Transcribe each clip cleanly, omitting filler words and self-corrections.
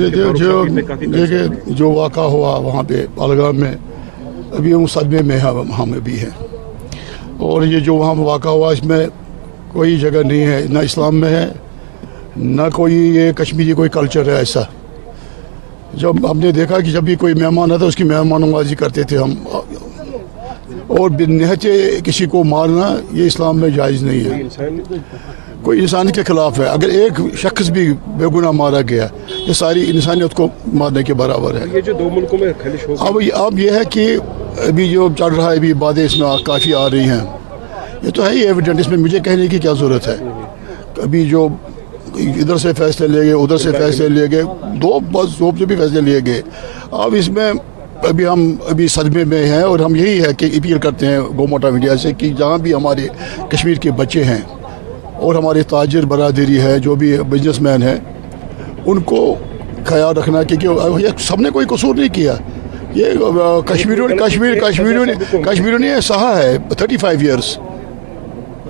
देखिए जो वाक़ा हुआ वहाँ पे पहलगाम में, अभी हम सदमे में हम अभी हैं। और ये जो वहाँ वाक़ा हुआ इसमें कोई जगह नहीं है, ना इस्लाम में है ना कोई ये कश्मीरी कोई कल्चर है ऐसा। जब हमने देखा कि जब भी कोई मेहमान आता उसकी मेहमान नवाजी करते थे हम, और निहते किसी को मारना ये इस्लाम में जायज़ नहीं है, कोई इंसान के ख़िलाफ़ है। अगर एक शख्स भी बेगुनाह मारा गया ये सारी इंसानियत को मारने के बराबर है। ये जो दो मुल्कों में खलिश हो अब ये है कि अभी जो चल रहा है अभी बातें इसमें काफ़ी आ रही हैं, ये तो है ही एविडेंट, इसमें मुझे कहने की क्या ज़रूरत है। अभी जो इधर से फैसले लिए गए उधर से फैसले लिए गए, दो से भी फैसले लिए गए। अब इसमें अभी हम सदमे में हैं और हम यही है कि अपील करते हैं गवर्नमेंट ऑफ इंडिया से कि जहाँ भी हमारे कश्मीर के बच्चे हैं और हमारे ताजिर बरादरी है, जो भी बिजनेसमैन हैं, उनको ख्याल रखना कि ये सबने कोई कसूर नहीं किया। ये कश्मीरियों ने सहा है 35 इयर्स।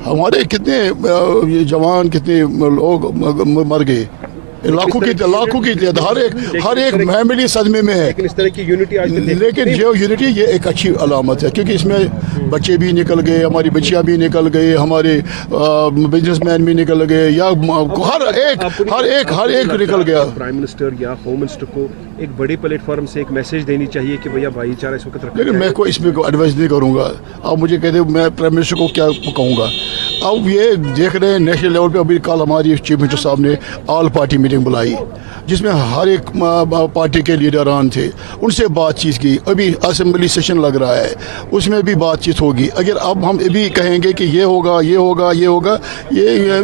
हमारे कितने जवान कितने लोग मर गए, लाखों की हर एक फैमिली सदमे में है। लेकिन इस तरह की यूनिटी आज लेकिन जो यूनिटी ये एक अच्छी अलामत है, क्योंकि इसमें बच्चे भी निकल गए, हमारी बच्चियां भी निकल गए, हमारे बिजनेसमैन भी निकल गए, या हर एक निकल गया। प्राइम मिनिस्टर या होम मिनिस्टर को एक बड़े प्लेटफॉर्म से एक मैसेज देनी चाहिए कि भैया भाईचारा इस वक्त रखा। लेकिन मैं को इसमें को एडवाइस नहीं करूंगा। अब मुझे कहते मैं प्राइम मिनिस्टर को क्या कहूँगा। अब ये देख रहे हैं नेशनल लेवल पे, अभी कल हमारी चीफ मिनिस्टर साहब ने ऑल पार्टी मीटिंग बुलाई जिसमें हर एक पार्टी के लीडरान थे, उनसे बातचीत की। अभी असेंबली सेशन लग रहा है, उसमें भी बातचीत होगी। अगर अब हम अभी कहेंगे कि ये होगा ये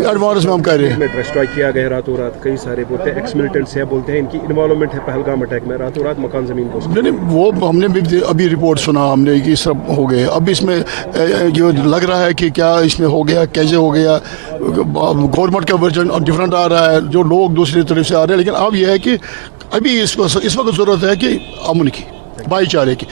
एडवांस में हम कह रहे हैं। स्ट्राइक किया गया रातों रात, कई सारे बोलते हैं एक्स मिलिटेंट्स हैं, बोलते हैं इनकी इन्वॉल्वमेंट है पहलगाम अटैक में, रातों रात मकान ज़मीन को। नहीं वो हमने भी अभी रिपोर्ट सुना हमने कि सब हो गए। अब इसमें जो लग रहा है कि क्या इसमें हो गया, कैसे हो गया, गवर्नमेंट का वर्जन डिफरेंट आ रहा है, जो लोग दूसरी तरफ से आ रहे हैं। लेकिन अब यह है कि अभी इस वक्त ज़रूरत है कि अमन की, भाईचारे की।